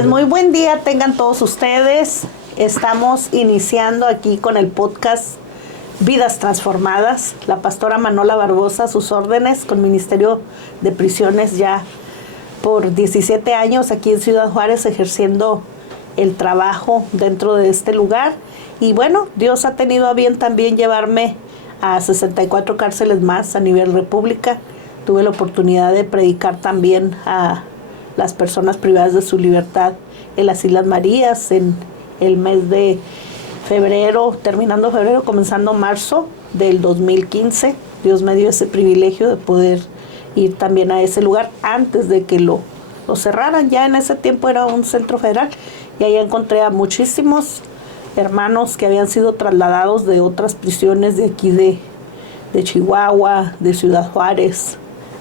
Pues muy buen día tengan todos ustedes. Estamos iniciando aquí con el podcast Vidas Transformadas. La pastora Manola Barbosa, a sus órdenes, con Ministerio de Prisiones ya por 17 años aquí en Ciudad Juárez, ejerciendo el trabajo dentro de este lugar. Y bueno, Dios ha tenido a bien también llevarme a 64 cárceles más a nivel república. Tuve la oportunidad de predicar también a las personas privadas de su libertad en las Islas Marías en el mes de febrero, terminando febrero, comenzando marzo del 2015. Dios me dio ese privilegio de poder ir también a ese lugar antes de que lo cerraran. Ya en ese tiempo era un centro federal y ahí encontré a muchísimos hermanos que habían sido trasladados de otras prisiones de aquí de Chihuahua, de Ciudad Juárez,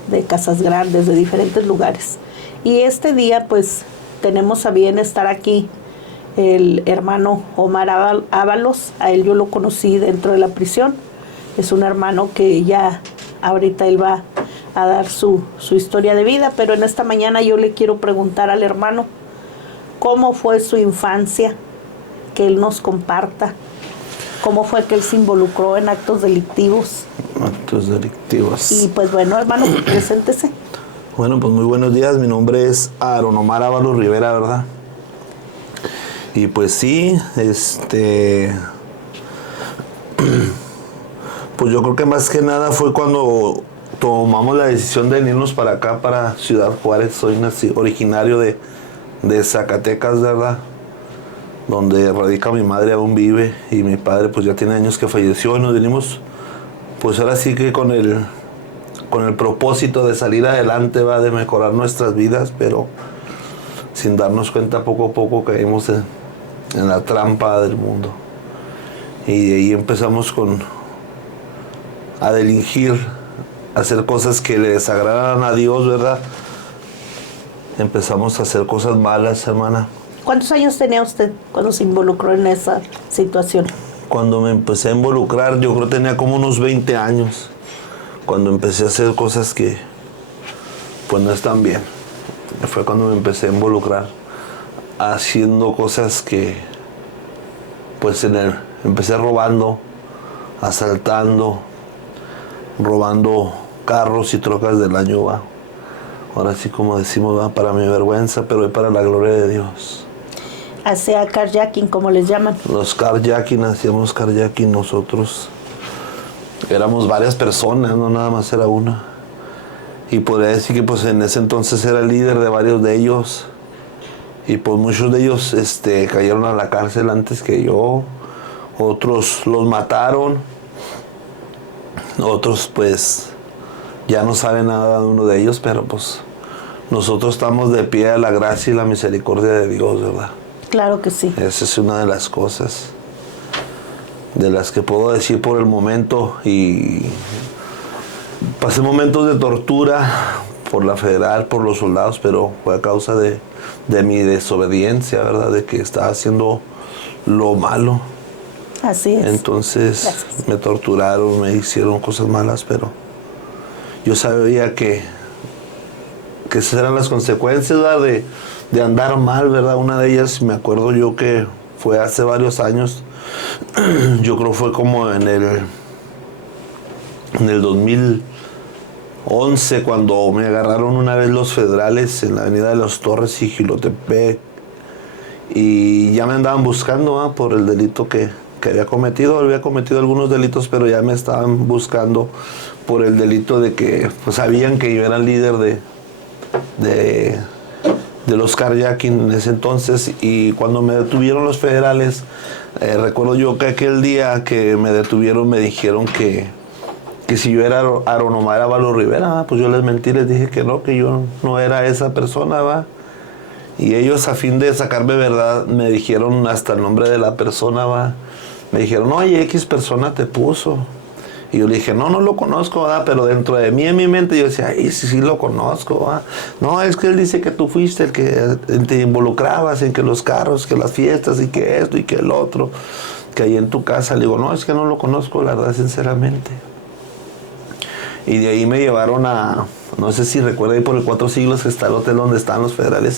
de Casas Grandes, de diferentes lugares. Y este día pues tenemos a bien estar aquí el hermano Omar Ábalos. A él yo lo conocí dentro de la prisión. Es un hermano que ya ahorita él va a dar su historia de vida, pero en esta mañana yo le quiero preguntar al hermano cómo fue su infancia, que él nos comparta cómo fue que él se involucró en actos delictivos. Actos delictivos. Y pues bueno, hermano, preséntese. Bueno, pues muy buenos días. Mi nombre es Aaron Omar Ábalos Rivera, ¿verdad? Y pues sí, pues yo creo que más que nada fue cuando tomamos la decisión de venirnos para acá, para Ciudad Juárez. Soy originario de Zacatecas, ¿verdad? Donde radica mi madre, aún vive, y mi padre pues ya tiene años que falleció, y nos venimos pues ahora sí que con el propósito de salir adelante, va, de mejorar nuestras vidas, pero sin darnos cuenta, poco a poco caímos en la trampa del mundo. Y de ahí empezamos a delinquir, a hacer cosas que le desagradan a Dios, ¿verdad? Empezamos a hacer cosas malas, hermana. ¿Cuántos años tenía usted cuando se involucró en esa situación? Cuando me empecé a involucrar, yo creo que tenía como unos 20 años. Cuando empecé a hacer cosas que pues no están bien. Fue cuando me empecé a involucrar, haciendo cosas que pues empecé robando, asaltando, robando carros y trocas del año, va. Ahora sí, como decimos, va, para mi vergüenza, pero es para la gloria de Dios. Hacía carjacking, como les llaman. Los carjacking, hacíamos carjacking nosotros. Éramos varias personas, no nada más era una. Y podría decir que pues en ese entonces era el líder de varios de ellos. Y pues muchos de ellos cayeron a la cárcel antes que yo. Otros los mataron. Otros pues ya no saben nada de uno de ellos, pero pues nosotros estamos de pie a la gracia y la misericordia de Dios, ¿verdad? Claro que sí. Esa es una de las cosas de las que puedo decir por el momento. Y pasé momentos de tortura por la federal, por los soldados, pero fue a causa de mi desobediencia, ¿verdad? De que estaba haciendo lo malo. Así es. Entonces Gracias. Me torturaron, me hicieron cosas malas, pero yo sabía que esas eran las consecuencias, ¿verdad? De andar mal, ¿verdad? Una de ellas, me acuerdo yo que fue hace varios años. Yo creo fue como en el 2011, cuando me agarraron una vez los federales en la avenida de Los Torres y Jilotepec, y ya me andaban buscando por el delito que había cometido. Había cometido algunos delitos, pero ya me estaban buscando por el delito de que pues sabían que yo era el líder de los carjacking en ese entonces. Y cuando me detuvieron los federales, recuerdo yo que aquel día que me detuvieron me dijeron que si yo era Aaron Omar Ábalos Rivera, pues yo les mentí, les dije que yo no era esa persona, va. Y ellos, a fin de sacarme verdad, me dijeron hasta el nombre de la persona, va. Me dijeron, oye, X persona te puso. Y yo le dije, no lo conozco, ¿verdad? Pero dentro de mí, en mi mente, yo decía, ay, sí lo conozco, ¿verdad? No, es que él dice que tú fuiste el que te involucrabas en que los carros, que las fiestas, y que esto, y que el otro, que ahí en tu casa. Le digo, no, es que no lo conozco, la verdad, sinceramente. Y de ahí me llevaron a no sé si recuerda ahí por el Cuatro Siglos que está el hotel donde están los federales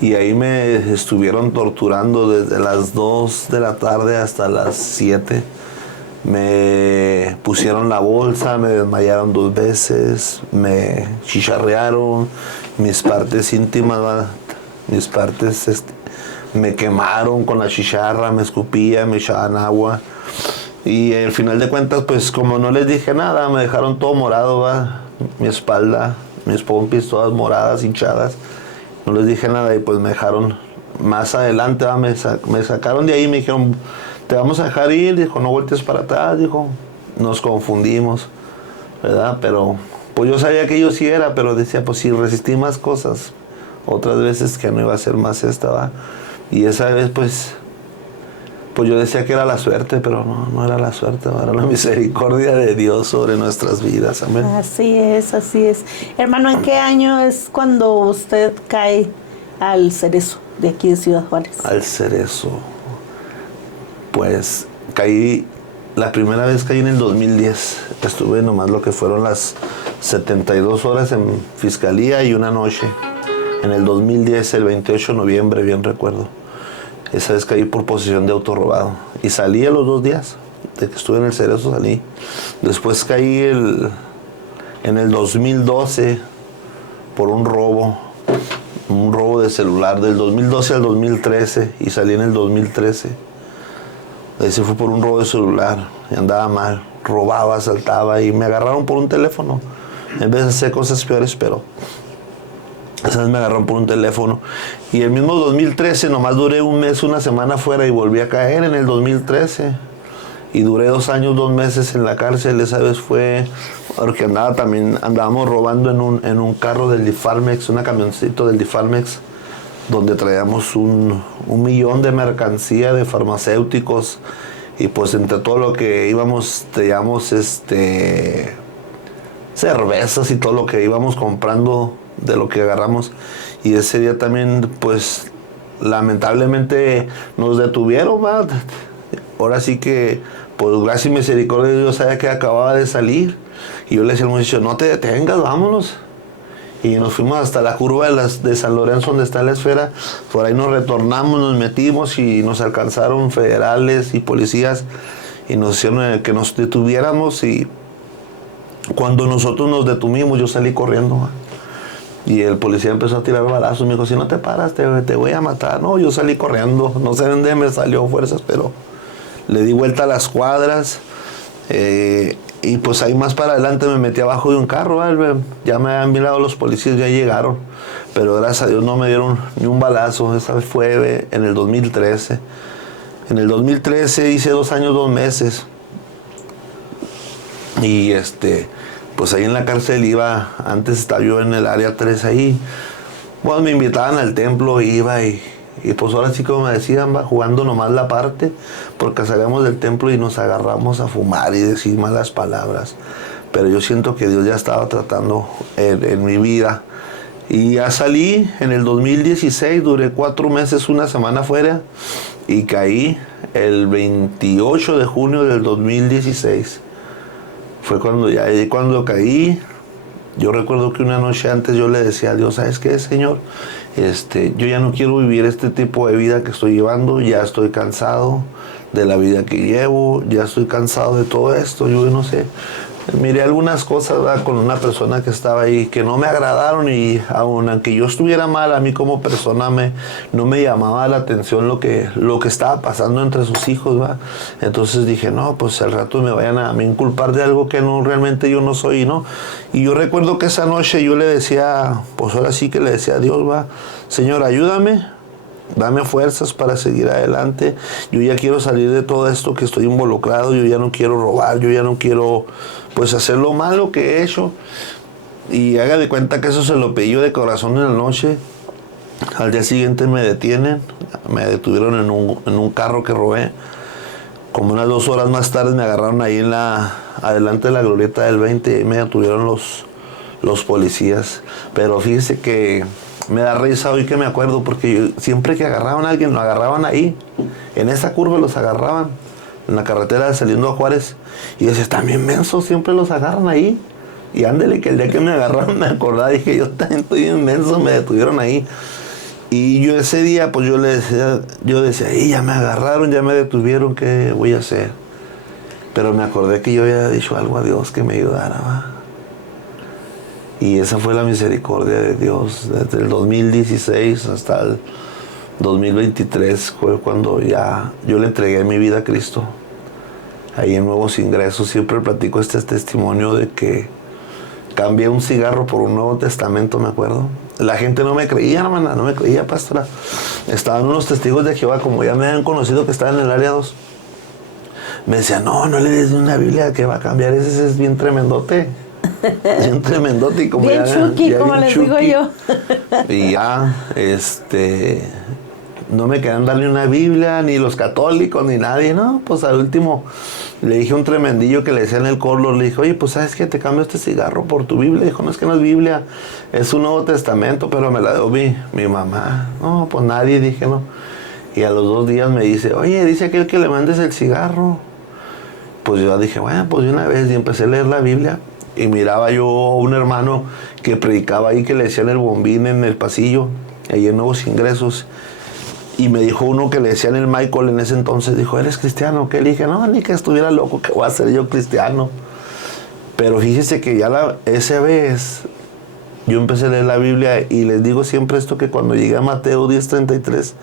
y ahí me estuvieron torturando desde las 2 de la tarde hasta las 7. Me pusieron la bolsa, me desmayaron 2 veces, me chicharrearon, mis partes íntimas, mis partes me quemaron con la chicharra, me escupían, me echaban agua. Y al final de cuentas, pues como no les dije nada, me dejaron todo morado, ¿va? Mi espalda, mis pompis todas moradas, hinchadas. No les dije nada y pues me dejaron más adelante, ¿va? Me sacaron de ahí y me dijeron, te vamos a dejar ir, dijo, no voltees para atrás, dijo. Nos confundimos, ¿verdad? Pero pues yo sabía que yo sí era, pero decía, pues si resistí más cosas, otras veces que no iba a ser más esta, ¿va? Y esa vez pues yo decía que era la suerte, pero no era la suerte, era la misericordia de Dios sobre nuestras vidas. Amén. Así es, así es. Hermano, ¿en qué año es cuando usted cae al Cerezo de aquí de Ciudad Juárez? Al Cerezo. Pues la primera vez caí en el 2010. Estuve nomás lo que fueron las 72 horas en fiscalía y una noche. En el 2010, el 28 de noviembre, bien recuerdo. Esa vez caí por posesión de auto robado. Y salí a los 2 días de que estuve en el Cerezo, salí. Después caí en el 2012 por un robo de celular, del 2012 al 2013, y salí en el 2013. Ese fue por un robo de celular, y andaba mal, robaba, asaltaba, y me agarraron por un teléfono. En vez de hacer cosas peores, pero esa vez me agarraron por un teléfono. Y el mismo 2013, nomás duré un mes, una semana fuera y volví a caer en el 2013. Y duré 2 años, 2 meses en la cárcel. Esa vez fue porque andábamos robando en un carro del Difarmex, una camioncito del Difarmex, donde traíamos un millón de mercancía de farmacéuticos. Y pues entre todo lo que íbamos, traíamos cervezas y todo lo que íbamos comprando de lo que agarramos. Y ese día también pues lamentablemente nos detuvieron, ¿va? Ahora sí que por gracia y misericordia de Dios, sabía que acababa de salir y yo le decía al muchacho, no te detengas, vámonos. Y nos fuimos hasta la curva de San Lorenzo, donde está la esfera. Por ahí nos retornamos, nos metimos y nos alcanzaron federales y policías y nos hicieron que nos detuviéramos. Y cuando nosotros nos detuvimos, yo salí corriendo, ¿va? Y el policía empezó a tirar balazos. Me dijo, si no te paras, te voy a matar. No, yo salí corriendo. No sé dónde me salió fuerzas, pero le di vuelta a las cuadras. Y pues ahí más para adelante me metí abajo de un carro. ¿Vale? Ya me habían mirado los policías, ya llegaron. Pero gracias a Dios no me dieron ni un balazo. Esa vez fue en el 2013. En el 2013 hice 2 años, 2 meses. Y pues ahí en la cárcel antes estaba yo en el área 3 ahí. Bueno, me invitaban al templo, iba y pues ahora sí como me decían, va jugando nomás la parte, porque salíamos del templo y nos agarramos a fumar y decir malas palabras. Pero yo siento que Dios ya estaba tratando en mi vida. Y ya salí en el 2016, duré 4 meses, 1 semana fuera y caí el 28 de junio del 2016. Fue cuando caí. Yo recuerdo que una noche antes yo le decía a Dios, ¿sabes qué, Señor? Yo ya no quiero vivir este tipo de vida que estoy llevando, ya estoy cansado de la vida que llevo, ya estoy cansado de todo esto, yo no sé. Miré algunas cosas, ¿verdad?, con una persona que estaba ahí que no me agradaron y aunque yo estuviera mal, a mí como persona no me llamaba la atención lo que estaba pasando entre sus hijos, ¿verdad? Entonces dije, no, pues al rato me vayan a me inculpar de algo que no realmente yo no soy, ¿no? Y yo recuerdo que esa noche yo le decía, pues ahora sí que le decía a Dios, va, Señor, ayúdame, dame fuerzas para seguir adelante. Yo ya quiero salir de todo esto que estoy involucrado. Yo ya no quiero robar. Yo ya no quiero pues hacer lo malo que he hecho. Y haga de cuenta que eso se lo pedí yo de corazón en la noche. Al día siguiente me detienen. Me detuvieron en un carro que robé. Como unas 2 horas más tarde me agarraron ahí adelante de la glorieta del 20 y me detuvieron los policías. Pero fíjese que me da risa hoy que me acuerdo, porque siempre que agarraban a alguien, lo agarraban ahí. En esa curva los agarraban, en la carretera saliendo a Juárez. Y decía, están bien mensos, siempre los agarran ahí. Y ándele, que el día que me agarraron me acordaba, dije, yo también estoy inmenso, me detuvieron ahí. Y yo ese día, pues yo decía, ya me agarraron, ya me detuvieron, ¿qué voy a hacer? Pero me acordé que yo había dicho algo a Dios que me ayudara, ¿va? Y esa fue la misericordia de Dios. Desde el 2016 hasta el 2023 fue cuando ya yo le entregué mi vida a Cristo. Ahí en Nuevos Ingresos siempre platico este testimonio de que cambié un cigarro por un Nuevo Testamento, me acuerdo. La gente no me creía, hermana, no me creía, pastora. Estaban unos testigos de Jehová, como ya me habían conocido que estaban en el área 2. Me decían, no le des una Biblia que va a cambiar, ese es bien tremendote. Bien tremendote. Y como bien ya, chucky, ya como bien les chucky. digo yo. Y ya, no me querían dar ni una Biblia, ni los católicos, ni nadie, ¿no? Pues al último le dije a un tremendillo que le decía en el Corlo, le dije, oye, pues ¿sabes qué? Te cambio este cigarro por tu Biblia. Dijo, no, es que no es Biblia, es un Nuevo Testamento, pero me la dio mi mamá. No, pues nadie, dije, no. Y a los 2 días me dice, oye, dice aquel que le mandes el cigarro. Pues yo dije, bueno, pues de una vez, y empecé a leer la Biblia. Y miraba yo a un hermano que predicaba ahí, que le decían el bombín en el pasillo, ahí en Nuevos Ingresos. Y me dijo uno que le decían el Michael en ese entonces, dijo, ¿eres cristiano? Que le dije, no, ni que estuviera loco, que voy a ser yo cristiano. Pero fíjese que ya esa vez yo empecé a leer la Biblia y les digo siempre esto, que cuando llegué a Mateo 10:33,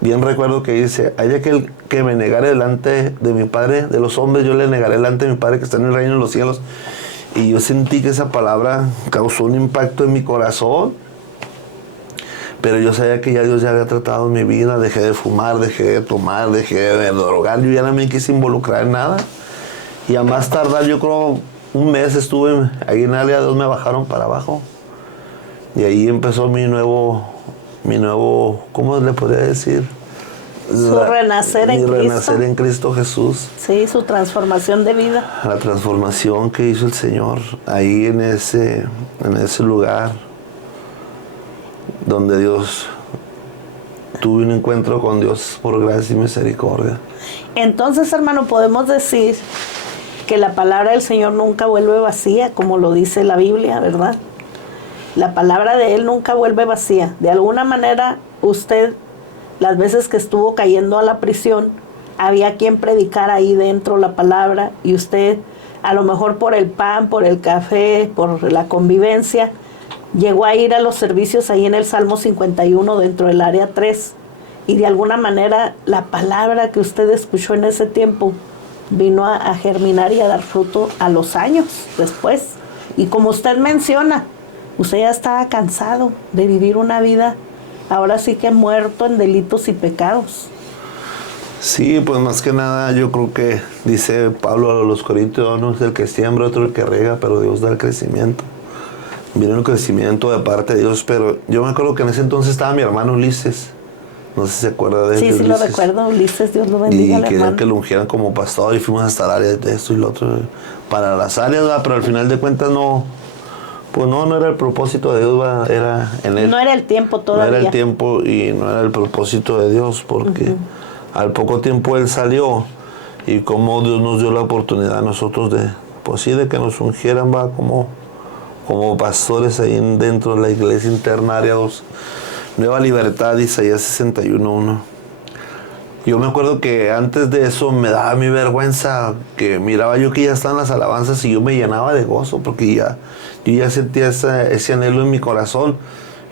bien recuerdo que dice, hay aquel que me negare delante de mi Padre, de los hombres, yo le negaré delante de mi Padre que está en el reino de los cielos. Y yo sentí que esa palabra causó un impacto en mi corazón. Pero yo sabía que ya Dios ya había tratado mi vida, dejé de fumar, dejé de tomar, dejé de drogar, yo ya no me quise involucrar en nada. Y a más tardar, yo creo, un mes estuve ahí en área 2, me bajaron para abajo. Y ahí empezó mi nuevo, ¿cómo le podría decir? Su renacer en Cristo. Mi renacer en Cristo Jesús. Sí, su transformación de vida. La transformación que hizo el Señor ahí en ese lugar, donde Dios, tuve un encuentro con Dios por gracia y misericordia. Entonces, hermano, podemos decir que la palabra del Señor nunca vuelve vacía, como lo dice la Biblia, ¿verdad? La palabra de Él nunca vuelve vacía. De alguna manera, usted, las veces que estuvo cayendo a la prisión, había quien predicara ahí dentro la palabra, y usted, a lo mejor por el pan, por el café, por la convivencia, llegó a ir a los servicios ahí en el Salmo 51 dentro del área 3, y de alguna manera la palabra que usted escuchó en ese tiempo vino a germinar y a dar fruto a los años después. Y como usted menciona, usted ya estaba cansado de vivir una vida, ahora sí que muerto en delitos y pecados. Sí, pues más que nada yo creo que dice Pablo a los Corintios, no es el que siembra, otro el que riega, pero Dios da el crecimiento. Viene el crecimiento de parte de Dios, pero yo me acuerdo que en ese entonces estaba mi hermano Ulises. No sé si se acuerda de él. Sí, sí lo recuerdo, Ulises, Dios lo bendiga. Y querían que lo ungieran como pastor y fuimos hasta el área de esto y lo otro, para las áreas, ¿verdad? Pero al final de cuentas no era el propósito de Dios, ¿verdad? Era en él. No era el tiempo todavía. No era el tiempo y no era el propósito de Dios, porque al poco tiempo él salió, y como Dios nos dio la oportunidad a nosotros de que nos ungieran, va, como pastores ahí dentro de la iglesia interna, área 2, Nueva Libertad, Isaías 61:1. Yo me acuerdo que antes de eso me daba mi vergüenza, que miraba yo que ya estaban las alabanzas y yo me llenaba de gozo, porque yo ya sentía ese anhelo en mi corazón,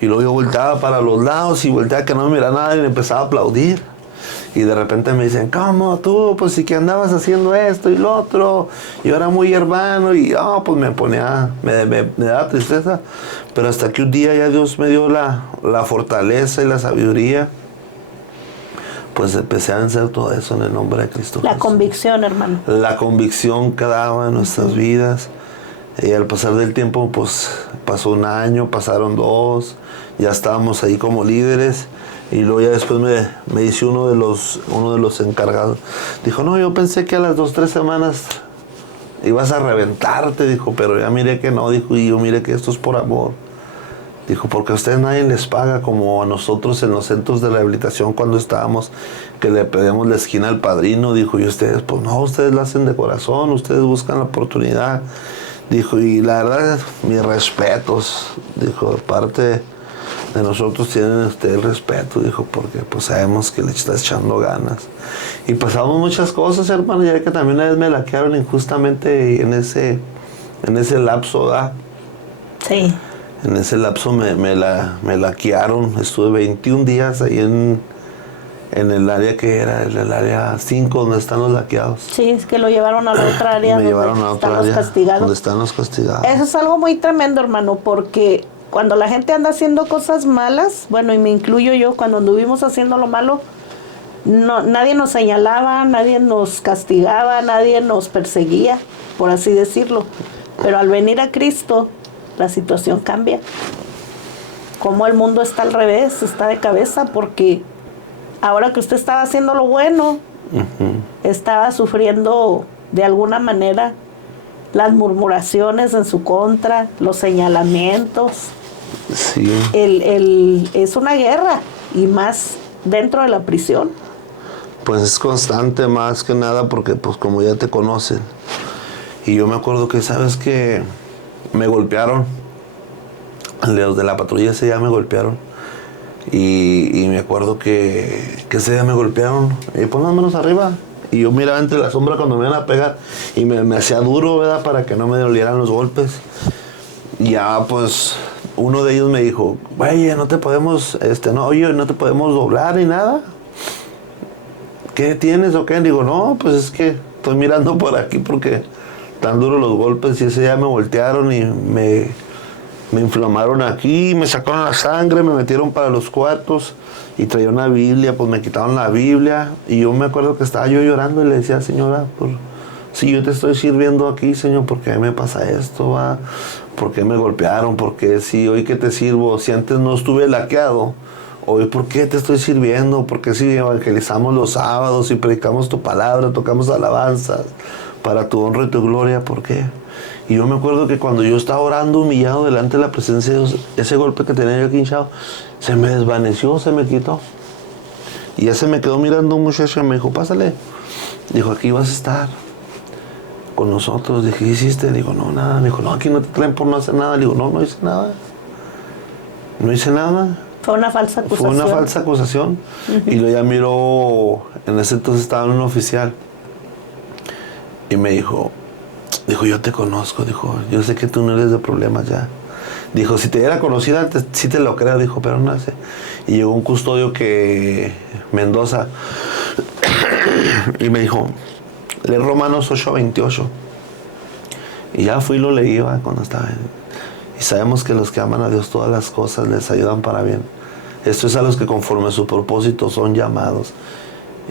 y luego yo volteaba para los lados y volteaba que no me miraba nada y le empezaba a aplaudir. Y de repente me dicen, ¿cómo tú? Pues sí que andabas haciendo esto y lo otro. Yo era muy hermano y pues me ponía, me daba tristeza. Pero hasta que un día ya Dios me dio la fortaleza y la sabiduría, pues empecé a vencer todo eso en el nombre de Cristo La Jesús. convicción, hermano. La convicción que daba en nuestras vidas. Y al pasar del tiempo, pues pasó 1 año, pasaron 2, ya estábamos ahí como líderes. Y luego ya después me dice uno de los encargados, dijo, no, yo pensé que a las 2-3 semanas ibas a reventarte, dijo, pero ya miré que no, dijo, y yo miré que esto es por amor. Dijo, porque a ustedes nadie les paga como a nosotros en los centros de rehabilitación cuando estábamos, que le pedíamos la esquina al padrino, dijo, y ustedes, pues no, ustedes lo hacen de corazón, ustedes buscan la oportunidad. Dijo, y la verdad, mis respetos. Dijo, aparte de nosotros tienen ustedes respeto, dijo, porque pues sabemos que le está echando ganas. Y pasamos muchas cosas, hermano, ya que también una vez me laquearon injustamente en ese lapso, ¿verdad? Sí. En ese lapso me laquearon. Estuve 21 días ahí en el área que era, en el área 5, donde están los laqueados. Sí, es que lo llevaron a la otra área Me donde llevaron a otra están los área castigados. donde están los castigados. Eso es algo muy tremendo, hermano, porque cuando la gente anda haciendo cosas malas, bueno, y me incluyo yo, cuando anduvimos haciendo lo malo, no, nadie nos señalaba, nadie nos castigaba, nadie nos perseguía, por así decirlo. Pero al venir a Cristo, la situación cambia. Como el mundo está al revés, está de cabeza, porque ahora que usted estaba haciendo lo bueno, estaba sufriendo de alguna manera las murmuraciones en su contra, los señalamientos. Sí. Es una guerra, y más dentro de la prisión. Pues es constante más que nada porque pues como ya te conocen. Y yo me acuerdo que, ¿sabes qué? Me golpearon. Los de la patrulla ese día me golpearon. Y me acuerdo que ese día me golpearon. Y pon las manos arriba. Y yo miraba entre la sombra cuando me iban a pegar. Y me hacía duro, ¿verdad? Para que no me dolieran los golpes. Y ya pues uno de ellos me dijo, güey, no te podemos, no te podemos doblar ni nada. ¿Qué tienes o qué? Digo, no, pues es que estoy mirando por aquí porque tan duros los golpes. Y ese día me voltearon y me inflamaron aquí, me sacaron la sangre, me metieron para los cuartos y traía una Biblia, pues me quitaron la Biblia. Y yo me acuerdo que estaba yo llorando y le decía, señora, pues si yo te estoy sirviendo aquí, Señor, ¿por qué me pasa esto? ¿Va? ¿Por qué me golpearon? ¿Por qué si hoy que te sirvo, si antes no estuve laqueado, hoy por qué te estoy sirviendo? ¿Por qué si evangelizamos los sábados y predicamos tu palabra, tocamos alabanzas para tu honra y tu gloria? ¿Por qué? Y yo me acuerdo que cuando yo estaba orando humillado delante de la presencia de Dios, ese golpe que tenía yo aquí hinchado, se me desvaneció, se me quitó. Y ya se me quedó mirando un muchacho y me dijo, pásale. Dijo, aquí vas a estar con nosotros. Dije, ¿qué hiciste? Le digo, no, nada. Me dijo, no, aquí no te traen por no hacer nada. Le digo, no, no hice nada. No hice nada. Fue una falsa acusación. Fue una falsa acusación. Y luego ya miró, en ese entonces estaba en un oficial. Y me dijo, yo te conozco. Dijo, yo sé que tú no eres de problemas ya. Dijo, si te hubiera conocido antes, sí te lo creo. Dijo, pero no sé. Y llegó un custodio que Mendoza y me dijo, lee Romanos 8:28. Y ya fui y lo leí cuando estaba. Y sabemos que los que aman a Dios todas las cosas les ayudan para bien. Esto es a los que conforme a su propósito son llamados.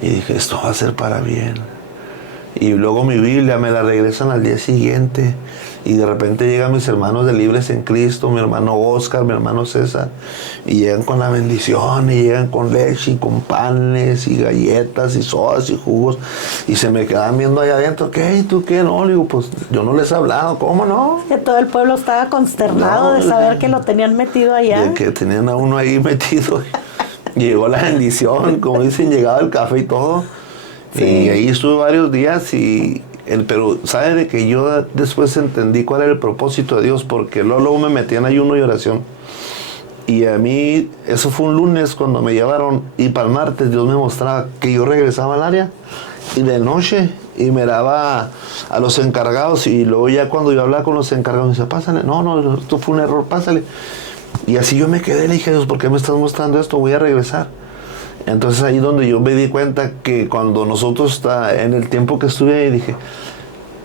Y dije, esto va a ser para bien. Y luego mi Biblia me la regresan al día siguiente. Y de repente llegan mis hermanos de Libres en Cristo, mi hermano Oscar, mi hermano César. Y llegan con la bendición, y llegan con leche, y con panes, y galletas, y sodas, y jugos. Y se me quedan viendo allá adentro. ¿Qué? ¿Y tú qué? No, le digo, pues yo no les he hablado. ¿Cómo no? Que todo el pueblo estaba consternado de saber que lo tenían metido allá. De que tenían a uno ahí metido. Y llegó la bendición, como dicen, llegaba el café y todo. Sí. Y ahí estuve varios días pero sabe de que yo después entendí cuál era el propósito de Dios, porque luego me metían ayuno y oración. Y a mí, eso fue un lunes cuando me llevaron, y para el martes Dios me mostraba que yo regresaba al área, y de noche, y me daba a los encargados, y luego ya cuando yo hablaba con los encargados, me decía, pásale, no, esto fue un error, pásale. Y así yo me quedé, le dije, Dios, ¿por qué me estás mostrando esto? Voy a regresar. Entonces ahí donde yo me di cuenta que cuando nosotros, en el tiempo que estuve ahí, dije,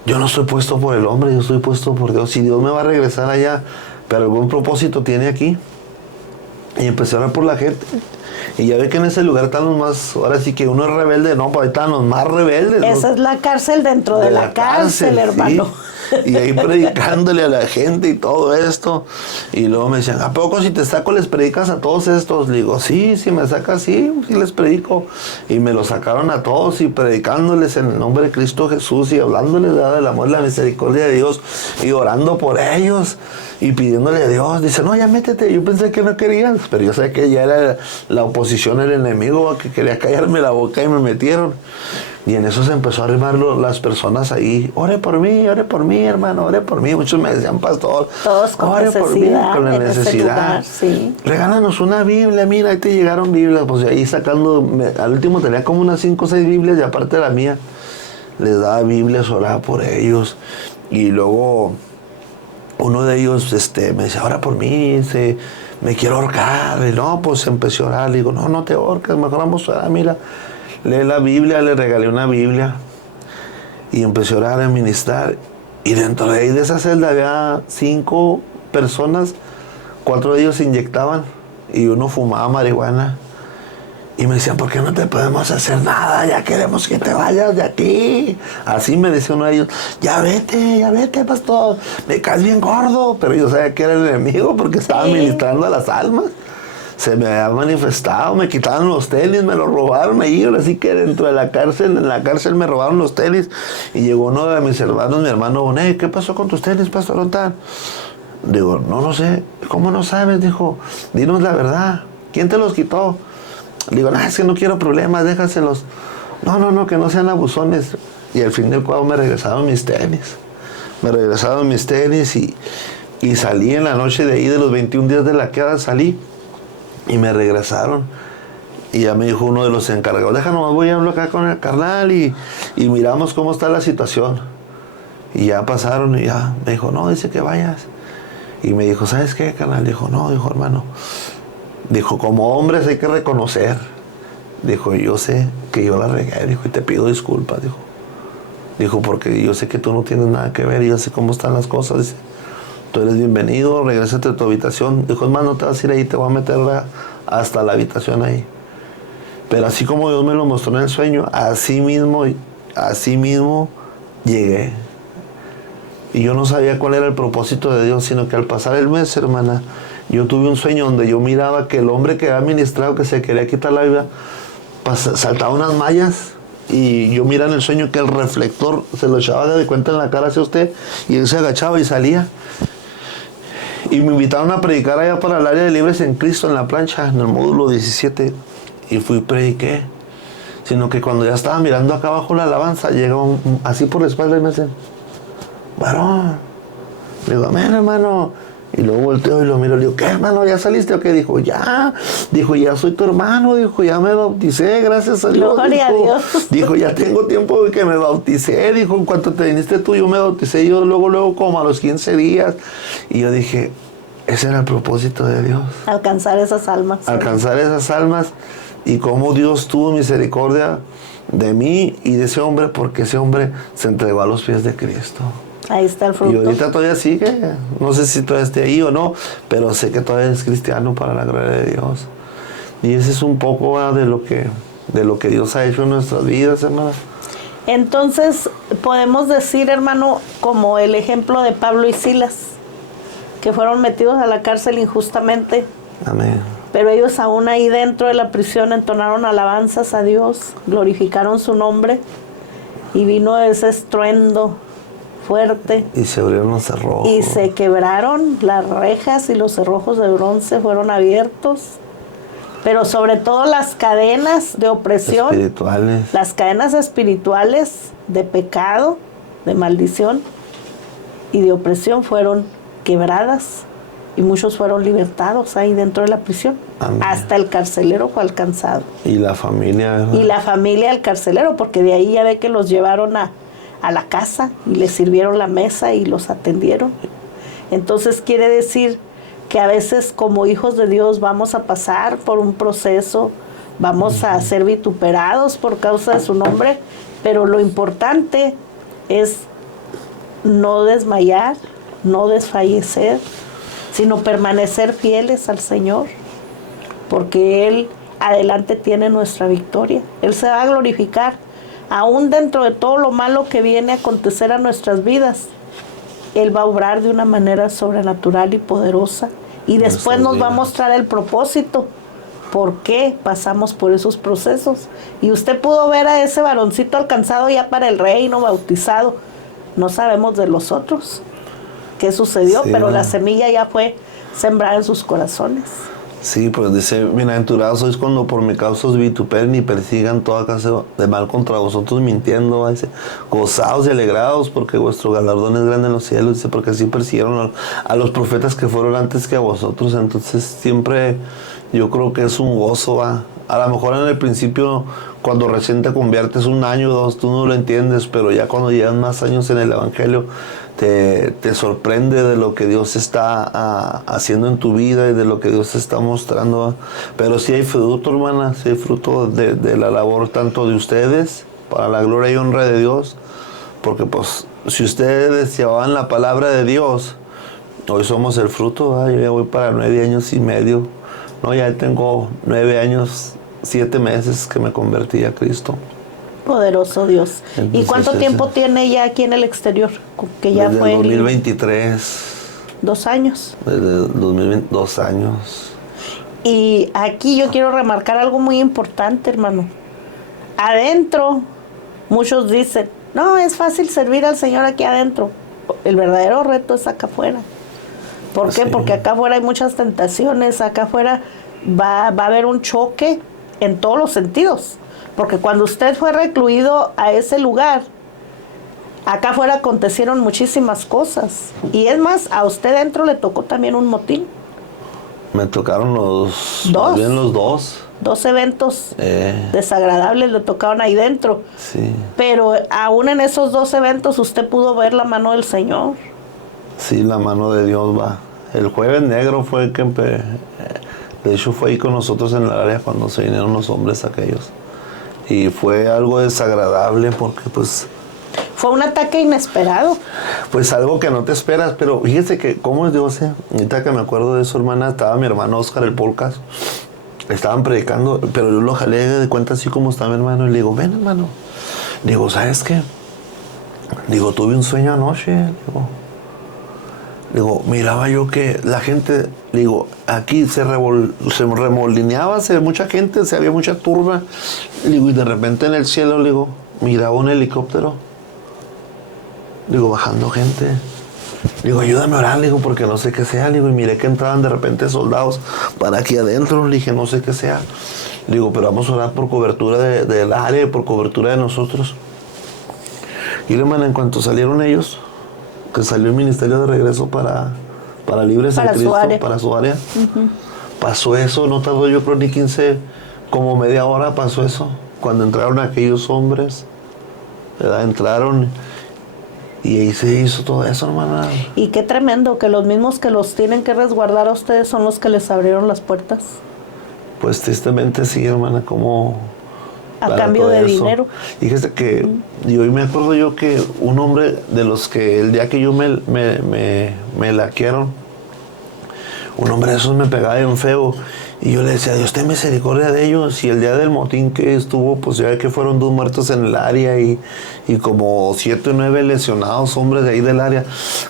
yo no estoy puesto por el hombre, yo estoy puesto por Dios. Si Dios me va a regresar allá, pero algún propósito tiene aquí. Y empecé a orar por la gente. Y ya ve que en ese lugar están los más, ahora sí que uno es rebelde, no, pues ahí están los más rebeldes. Esa es la cárcel dentro de la cárcel, hermano. Sí. Y ahí predicándole a la gente y todo esto. Y luego me decían, ¿a poco si te saco les predicas a todos estos? Le digo, sí, si me sacas, sí les predico. Y me lo sacaron a todos y predicándoles en el nombre de Cristo Jesús y hablándoles del amor y la misericordia de Dios y orando por ellos y pidiéndole a Dios. Dice, no, ya métete. Yo pensé que no querían, pero yo sé que ya era la oposición, el enemigo, que quería callarme la boca y me metieron. Y en eso se empezó a arrimar las personas ahí. Ore por mí, hermano, ore por mí. Muchos me decían, pastor, todos con ore por mí, necesidad, con la en ese necesidad. lugar, sí. Regálanos una Biblia, mira, ahí te llegaron Biblias. Pues ahí sacando, al último tenía como unas 5 o 6 Biblias y aparte de la mía, les daba Biblias, oraba por ellos. Y luego uno de ellos me decía, ora por mí, dice, me quiero ahorcar. Y no, pues empecé a orar. Le digo, no te ahorques, mejor vamos a orar, mira. Lee la Biblia, le regalé una Biblia. Y empecé a orar, a ministrar. Y dentro de ahí de esa celda había 5 personas. 4 de ellos se inyectaban y uno fumaba marihuana. Y me decían, ¿por qué no te podemos hacer nada? Ya queremos que te vayas de aquí. Así me decía uno de ellos, ya vete, pastor. Me caes bien gordo. Pero yo sabía que era el enemigo porque estaba ministrando a las almas. Se me había manifestado, me quitaron los tenis, me los robaron, me iban. Así que dentro de la cárcel me robaron los tenis. Y llegó uno de mis hermanos, mi hermano Bonet, ¿qué pasó con tus tenis, pastor Ontán? Digo, no sé. ¿Cómo no sabes? Dijo, dinos la verdad. ¿Quién te los quitó? Digo, es que no quiero problemas, déjaselos. No, que no sean abusones. Y al fin del cuadro me regresaron mis tenis. Y salí en la noche de ahí, de los 21 días de la queda, salí. Y me regresaron. Y ya me dijo uno de los encargados, déjanos, voy a hablar acá con el carnal y miramos cómo está la situación. Y ya pasaron y ya me dijo, no, dice que vayas. Y me dijo, ¿sabes qué, carnal? Dijo, no, dijo, hermano. Dijo, como hombres hay que reconocer. Dijo, yo sé que yo la regué, dijo, y te pido disculpas, dijo, porque yo sé que tú no tienes nada que ver y yo sé cómo están las cosas. Dice, tú eres bienvenido, regrésate a tu habitación. Dijo, hermano, no te vas a ir ahí, te voy a meter hasta la habitación ahí. Pero así como Dios me lo mostró en el sueño, así mismo llegué. Y yo no sabía cuál era el propósito de Dios, sino que al pasar el mes, hermana, yo tuve un sueño donde yo miraba que el hombre que había ministrado, que se quería quitar la vida, saltaba unas mallas. Y yo miraba en el sueño que el reflector se lo echaba de cuenta en la cara hacia usted, y él se agachaba y salía. Y me invitaron a predicar allá para el área de libres en Cristo, en la plancha, en el módulo 17. Y fui y prediqué. Sino que cuando ya estaba mirando acá abajo la alabanza, llega así por la espalda y me dice, varón. Le digo, amén, hermano. Y luego volteo y lo miro, le digo, ¿qué, hermano? ¿Ya saliste o qué? Dijo, ya. Dijo, ya soy tu hermano. Dijo, ya me bauticé, gracias a Dios. Gloria a Dios. Dijo, ya tengo tiempo de que me bauticé. Dijo, en cuanto te viniste tú, yo me bauticé. Yo luego como a los 15 días. Y yo dije, ese era el propósito de Dios. Alcanzar esas almas. Alcanzar esas almas. Y cómo Dios tuvo misericordia de mí y de ese hombre, porque ese hombre se entregó a los pies de Cristo. Ahí está el fruto. Y ahorita todavía sigue, no sé si todavía esté ahí o no, pero sé que todavía es cristiano para la gloria de Dios. Y ese es un poco de lo que Dios ha hecho en nuestras vidas, hermana. Entonces, podemos decir, hermano, como el ejemplo de Pablo y Silas, que fueron metidos a la cárcel injustamente. Amén. Pero ellos aún ahí dentro de la prisión entonaron alabanzas a Dios, glorificaron su nombre y vino ese estruendo fuerte. Y se abrieron los cerrojos. Y se quebraron las rejas y los cerrojos de bronce fueron abiertos. Pero sobre todo las cadenas de opresión. Espirituales. Las cadenas espirituales de pecado, de maldición y de opresión fueron quebradas. Y muchos fueron libertados ahí dentro de la prisión. Amén. Hasta el carcelero fue alcanzado. Y la familia, ¿verdad? Y la familia del carcelero, porque de ahí ya ve que los llevaron a la casa y les sirvieron la mesa y los atendieron. Entonces quiere decir que a veces como hijos de Dios vamos a pasar por un proceso, vamos a ser vituperados por causa de su nombre, pero lo importante es no desmayar, no desfallecer, sino permanecer fieles al Señor, porque Él adelante tiene nuestra victoria. Él se va a glorificar, aún dentro de todo lo malo que viene a acontecer a nuestras vidas. Él va a obrar de una manera sobrenatural y poderosa, y después nos va a mostrar el propósito, por qué pasamos por esos procesos. Y usted pudo ver a ese varoncito alcanzado ya para el reino, bautizado. No sabemos de los otros qué sucedió, sí, pero la semilla ya fue sembrada en sus corazones. Sí, pues dice, bienaventurados sois cuando por mi causa os vituperen y persigan toda clase de mal contra vosotros mintiendo. Dice, gozaos y alegrados porque vuestro galardón es grande en los cielos. Dice, porque así persiguieron a los profetas que fueron antes que a vosotros. Entonces siempre yo creo que es un gozo, ¿va? A lo mejor en el principio, cuando recién te conviertes 1 año o 2, tú no lo entiendes, pero ya cuando llevas más años en el Evangelio, te sorprende de lo que Dios está haciendo en tu vida y de lo que Dios está mostrando, ¿va? Pero sí hay fruto, hermana, sí hay fruto de la labor tanto de ustedes, para la gloria y honra de Dios, porque pues si ustedes llevaban la palabra de Dios, hoy somos el fruto, ¿va? Yo ya voy para 9 años y medio, no, ya tengo 9 años, 7 meses que me convertí a Cristo. Poderoso Dios. Entonces, ¿Y cuánto tiempo tiene ya aquí en el exterior? Que ya desde fue 2023. 2 años. Desde 2022 años. Y aquí yo quiero remarcar algo muy importante, hermano. Adentro, muchos dicen, no, es fácil servir al Señor aquí adentro. El verdadero reto es acá afuera. ¿Por qué? Sí. Porque acá afuera hay muchas tentaciones, acá afuera va a haber un choque en todos los sentidos. Porque cuando usted fue recluido a ese lugar, acá afuera acontecieron muchísimas cosas. Y es más, a usted dentro le tocó también un motín. Me tocaron los Dos. Bien los dos. 2 eventos desagradables le tocaron ahí dentro. Sí. Pero aún en esos 2 eventos usted pudo ver la mano del Señor. Sí, la mano de Dios va. El jueves negro fue el que de hecho fue ahí con nosotros en el área cuando se vinieron los hombres aquellos. Y fue algo desagradable porque pues... Fue un ataque inesperado. Pues algo que no te esperas, pero fíjese que cómo es Dios, ahorita que me acuerdo de eso, hermana, estaba mi hermano Oscar el Polcas, estaban predicando, pero yo lo jalé de cuenta así como está mi hermano, y le digo, ven hermano, digo, ¿sabes qué? Digo, tuve un sueño anoche, digo, miraba yo que la gente, digo, aquí se remolineaba, mucha gente, había mucha turba, digo, y de repente en el cielo, digo, miraba un helicóptero, digo, bajando gente, digo, ayúdame a orar, digo, porque no sé qué sea, digo, y miré que entraban de repente soldados para aquí adentro, le dije, no sé qué sea, digo, pero vamos a orar por cobertura del área, por cobertura de nosotros. Y hermano, en cuanto salieron ellos, que salió el ministerio de regreso para Libres en Cristo, para su área, pasó eso, no tardó yo creo ni 15, como media hora pasó eso, cuando entraron aquellos hombres, ¿verdad? Entraron y ahí se hizo todo eso, hermana. Y qué tremendo que los mismos que los tienen que resguardar a ustedes son los que les abrieron las puertas. Pues tristemente sí, hermana, como... A cambio de dinero. Y fíjese que y hoy me acuerdo yo que un hombre de los que el día que yo me laquearon, un hombre de esos me pegaba bien feo. Y yo le decía, Dios ten misericordia de ellos. Y el día del motín que estuvo, pues ya que fueron 2 muertos en el área y como 7 o 9 lesionados hombres de ahí del área.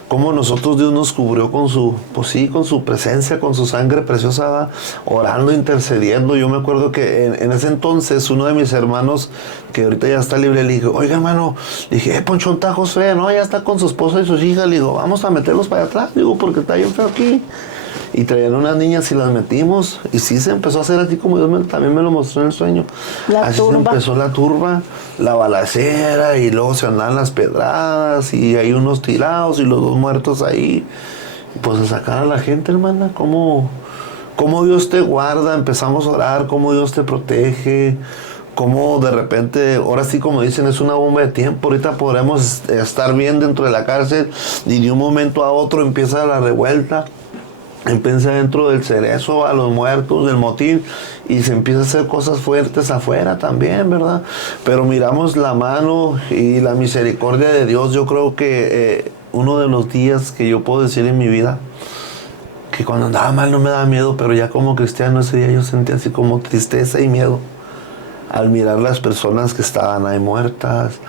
Como nosotros Dios nos cubrió con su, pues sí, con su presencia, con su sangre preciosa, orando, intercediendo. Yo me acuerdo que en ese entonces uno de mis hermanos, que ahorita ya está libre, le dije, oiga hermano, le dije, Ponchón está Josué, no, ya está con su esposa y sus hijas. Le digo, vamos a meterlos para atrás, digo, porque está bien feo aquí. Y traían unas niñas y las metimos. Y sí se empezó a hacer así como Dios también me lo mostró en el sueño. Así se empezó la turba, la balacera, y luego se andaban las pedradas, y hay unos tirados y los 2 muertos ahí. Pues a sacar a la gente, hermana, cómo Dios te guarda, empezamos a orar, cómo Dios te protege, cómo de repente, ahora sí como dicen, es una bomba de tiempo. Ahorita podremos estar bien dentro de la cárcel y de un momento a otro empieza la revuelta. Empieza dentro del cerezo a los muertos, del motín, y se empieza a hacer cosas fuertes afuera también, ¿verdad? Pero miramos la mano y la misericordia de Dios. Yo creo que uno de los días que yo puedo decir en mi vida, que cuando andaba mal no me daba miedo, pero ya como cristiano ese día yo sentía así como tristeza y miedo. Al mirar las personas que estaban ahí muertas,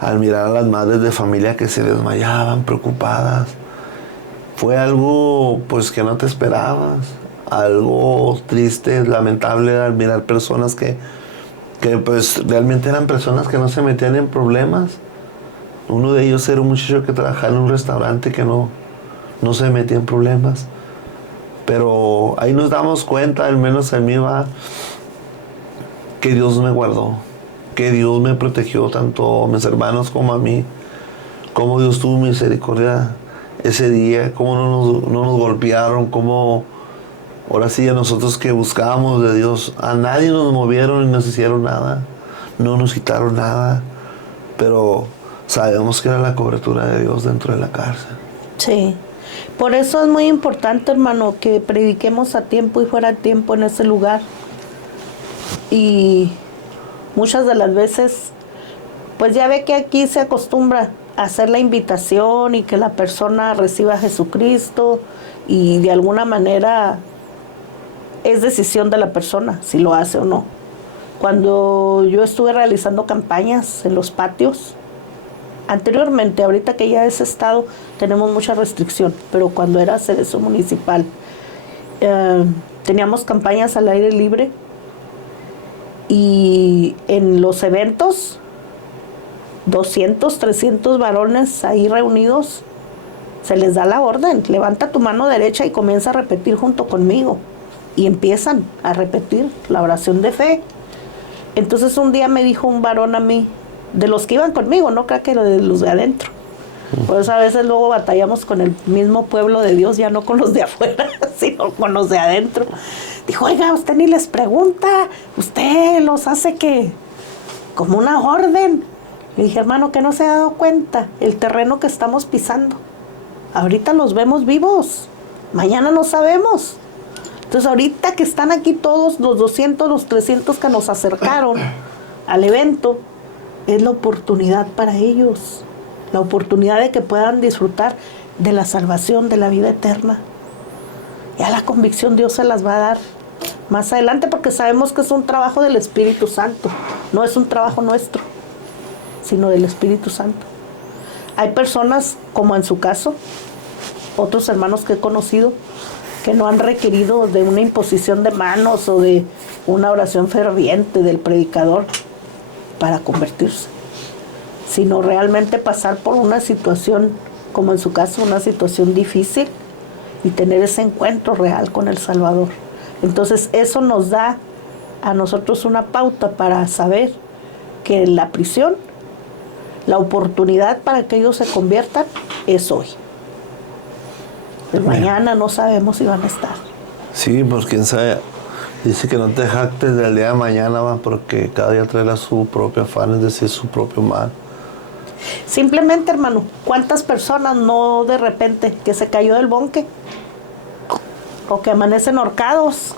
al mirar a las madres de familia que se desmayaban, preocupadas. Fue algo pues que no te esperabas, algo triste, lamentable al mirar personas que pues realmente eran personas que no se metían en problemas. Uno de ellos era un muchacho que trabajaba en un restaurante que no se metía en problemas. Pero ahí nos damos cuenta, al menos en mí va, que Dios me guardó, que Dios me protegió tanto a mis hermanos como a mí, cómo Dios tuvo misericordia ese día, cómo no nos golpearon, cómo ahora sí a nosotros que buscábamos de Dios, a nadie nos movieron y nos hicieron nada, no nos quitaron nada, pero sabemos que era la cobertura de Dios dentro de la cárcel. Sí. Por eso es muy importante, hermano, que prediquemos a tiempo y fuera de tiempo en ese lugar. Y muchas de las veces, pues ya ve que aquí se acostumbra a hacer la invitación y que la persona reciba a Jesucristo, y de alguna manera es decisión de la persona si lo hace o no. Cuando yo estuve realizando campañas en los patios, anteriormente, ahorita que ya es estado, tenemos mucha restricción, pero cuando era Cerezo municipal, teníamos campañas al aire libre, y en los eventos, 200, 300 varones ahí reunidos, se les da la orden: levanta tu mano derecha y comienza a repetir junto conmigo. Y empiezan a repetir la oración de fe. Entonces un día me dijo un varón a mí, de los que iban conmigo, no creo que de los de adentro. Por eso a veces luego batallamos con el mismo pueblo de Dios, ya no con los de afuera, sino con los de adentro. Dijo: oiga, usted ni les pregunta, usted los hace que como una orden. Le dije: hermano, que no se ha dado cuenta el terreno que estamos pisando. Ahorita los vemos vivos, mañana no sabemos. Entonces ahorita que están aquí todos los 200, los 300 que nos acercaron al evento, es la oportunidad para ellos, la oportunidad de que puedan disfrutar de la salvación, de la vida eterna. Ya la convicción Dios se las va a dar más adelante, porque sabemos que es un trabajo del Espíritu Santo, no es un trabajo nuestro, sino del Espíritu Santo. Hay personas, como en su caso, otros hermanos que he conocido, que no han requerido de una imposición de manos o de una oración ferviente del predicador para convertirse, sino realmente pasar por una situación, como en su caso, una situación difícil, y tener ese encuentro real con el Salvador. Entonces eso nos da a nosotros una pauta para saber que la prisión, la oportunidad para que ellos se conviertan, es hoy. Mañana no sabemos si van a estar. Sí, pues quién sabe. Dice que no te jactes del día de mañana, va, porque cada día traerá su propio afán, es decir, su propio mal. Simplemente, hermano, ¿cuántas personas no de repente que se cayó del bonque o que amanecen ahorcados?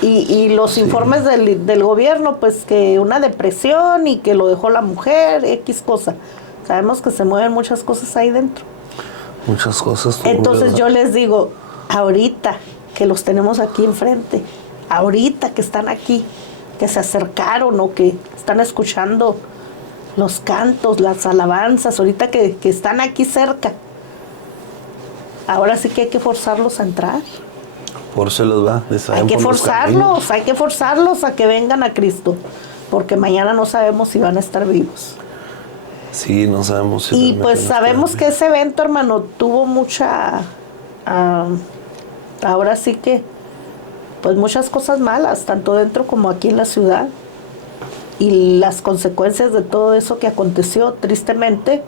Y los sí. Informes del gobierno, pues que una depresión y que lo dejó la mujer, X cosa. Sabemos que se mueven muchas cosas ahí dentro. Muchas cosas. Entonces yo les digo, ahorita que los tenemos aquí enfrente, ahorita que están aquí, que se acercaron o que están escuchando los cantos, las alabanzas, ahorita que están aquí cerca, ahora sí que hay que forzarlos a entrar. Fórcelos, va. Hay que forzarlos a que vengan a Cristo, porque mañana no sabemos si van a estar vivos. Sí, no sabemos si. Y pues sabemos que ese evento, hermano, tuvo mucha, ahora sí que, pues muchas cosas malas, tanto dentro como aquí en la ciudad. Y las consecuencias de todo eso que aconteció, tristemente,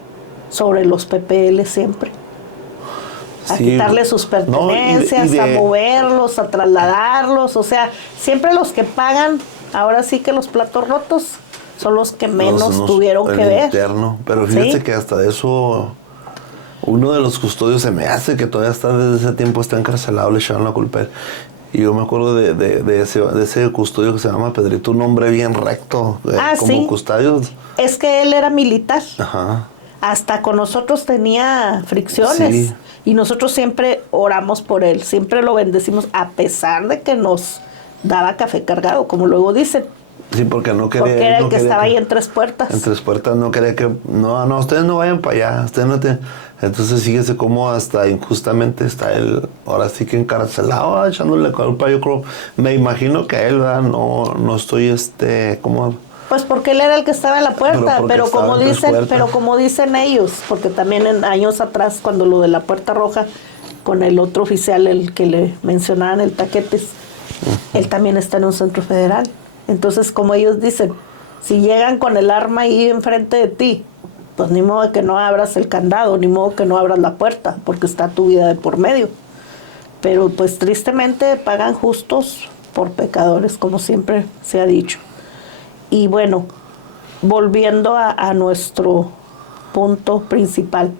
sobre los PPL siempre. A quitarles sus pertenencias, a moverlos, a trasladarlos. O sea, siempre los que pagan, ahora sí que los platos rotos, son los que menos tuvieron que ver. Interno. Pero fíjate que hasta eso, uno de los custodios se me hace que todavía está desde ese tiempo, está encarcelado, le echaron la culpa. Y yo me acuerdo de ese custodio que se llama Pedrito, un hombre bien recto, como custodio. Es que él era militar. Ajá. Hasta con nosotros tenía fricciones. Sí. Y nosotros siempre oramos por él, siempre lo bendecimos, a pesar de que nos daba café cargado, como luego dicen. Sí, porque no quería. Porque era el que estaba ahí en Tres Puertas. En Tres Puertas no quería que. No, ustedes no vayan para allá. Ustedes no te. Entonces, fíjese cómo hasta injustamente está él, ahora sí que encarcelado, echándole culpa. Yo creo, me imagino que a él, ¿verdad? No estoy, ¿cómo? Pues porque él era el que estaba en la puerta, pero como dicen ellos, porque también en años atrás, cuando lo de la Puerta Roja, con el otro oficial, el que le mencionaban, el Taquetes, él también está en un centro federal. Entonces, como ellos dicen, si llegan con el arma ahí enfrente de ti, pues ni modo que no abras el candado, ni modo que no abras la puerta, porque está tu vida de por medio. Pero pues tristemente pagan justos por pecadores, como siempre se ha dicho. Y bueno, volviendo a nuestro punto principal,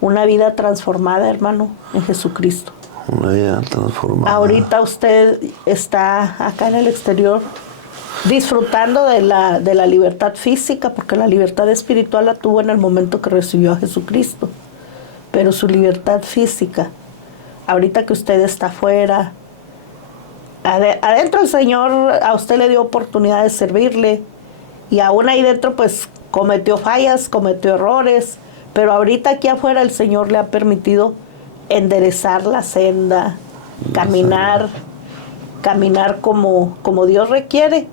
una vida transformada, hermano, en Jesucristo. Una vida transformada. Ahorita usted está acá en el exterior disfrutando de la libertad física, porque la libertad espiritual la tuvo en el momento que recibió a Jesucristo. Pero su libertad física, ahorita que usted está afuera, adentro el Señor a usted le dio oportunidad de servirle, y aún ahí dentro pues cometió fallas, cometió errores, pero ahorita aquí afuera el Señor le ha permitido enderezar la senda, caminar como Dios requiere,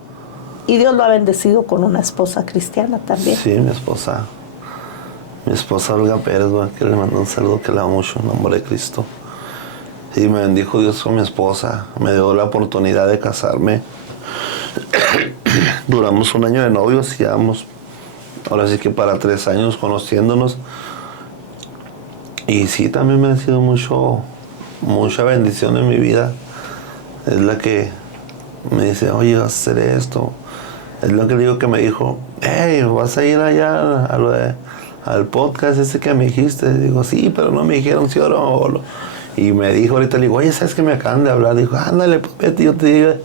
y Dios lo ha bendecido con una esposa cristiana también. Sí, mi esposa Olga Pérez, que le mando un saludo, que la amo mucho en nombre de Cristo. Y me bendijo Dios con mi esposa, me dio la oportunidad de casarme. Duramos 1 año de novios y llevamos, ahora sí que para 3 años conociéndonos. Y sí, también me ha sido mucha bendición en mi vida. Es la que me dice, oye, vas a hacer esto. Es lo que digo, que me dijo, hey, vas a ir allá al podcast ese que me dijiste. Digo, sí, pero no me dijeron sí o no. Y me dijo ahorita, le digo, oye, ¿sabes que me acaban de hablar? Dijo, ándale, pues vete, yo te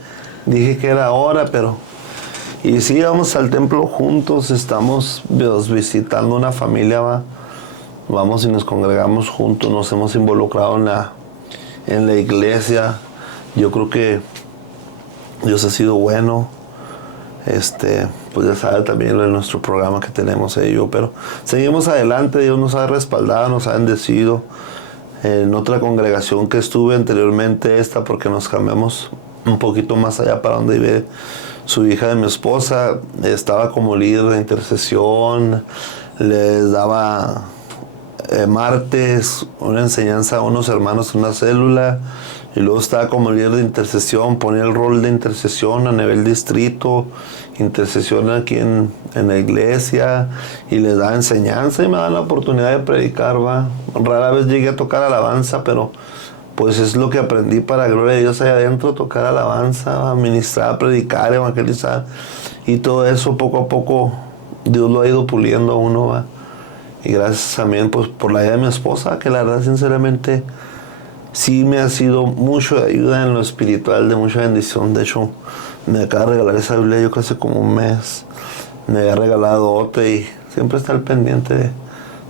dije que era hora, pero... Y sí, vamos al templo juntos, estamos visitando una familia, vamos y nos congregamos juntos, nos hemos involucrado en la iglesia. Yo creo que Dios ha sido bueno. Pues ya sabe también en nuestro programa que tenemos ello, pero seguimos adelante. Dios nos ha respaldado, nos ha bendecido. En otra congregación que estuve anteriormente, porque nos cambiamos un poquito más allá para donde vive su hija de mi esposa, estaba como líder de intercesión, les daba martes una enseñanza a unos hermanos en una célula, y luego estaba como líder de intercesión, ponía el rol de intercesión a nivel distrito, intercesión aquí en la iglesia, y les daba enseñanza y me daban la oportunidad de predicar, Rara vez llegué a tocar alabanza, pero pues es lo que aprendí, para gloria de Dios allá adentro, tocar alabanza, ministrar, predicar, evangelizar, y todo eso poco a poco Dios lo ha ido puliendo a uno, y gracias también pues por la vida de mi esposa, que la verdad sinceramente sí me ha sido mucho de ayuda en lo espiritual, de mucha bendición. De hecho, me acaba de regalar esa Biblia, yo creo hace como un mes, me había regalado otra, y siempre está al pendiente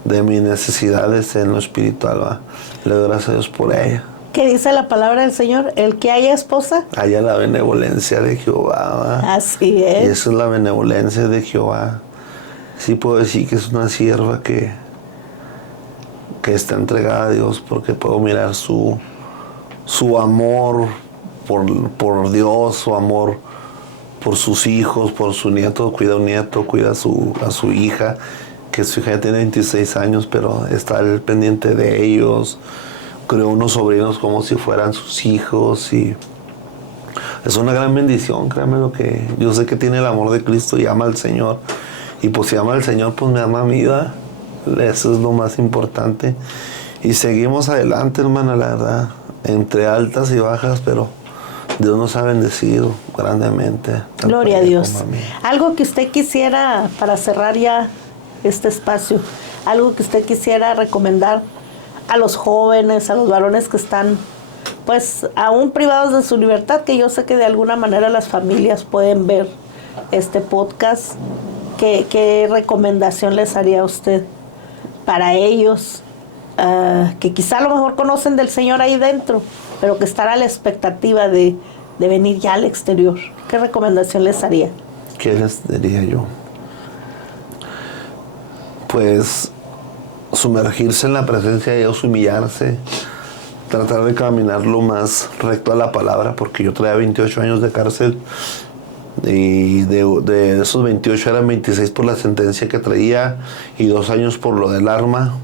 de mis necesidades en lo espiritual, Le doy gracias a Dios por ella. ¿Qué dice la palabra del Señor? El que haya esposa, haya la benevolencia de Jehová, Así es. Y esa es la benevolencia de Jehová. Sí puedo decir que es una sierva que está entregada a Dios, porque puedo mirar su amor por Dios, su amor por sus hijos, por su nieto. Cuida a un nieto, cuida a su hija, que su hija ya tiene 26 años, pero está al pendiente de ellos. Creó unos sobrinos como si fueran sus hijos, y es una gran bendición, créanme lo que... Yo sé que tiene el amor de Cristo y ama al Señor, y pues si ama al Señor, pues me ama a mí, Eso es lo más importante. Y seguimos adelante, hermana, la verdad, entre altas y bajas, pero Dios nos ha bendecido grandemente. Gloria a Dios. Algo que usted quisiera, para cerrar ya este espacio, algo que usted quisiera recomendar a los jóvenes, a los varones que están pues aún privados de su libertad, que yo sé que de alguna manera las familias pueden ver este podcast. ¿Qué recomendación les haría a usted para ellos, que quizá a lo mejor conocen del Señor ahí dentro, pero que están a la expectativa de venir ya al exterior? ¿Qué recomendación les haría? ¿Qué les diría yo? Pues sumergirse en la presencia de Dios, humillarse, tratar de caminar lo más recto a la palabra, porque yo traía 28 años de cárcel, y de esos 28 eran 26 por la sentencia que traía y 2 años por lo del arma.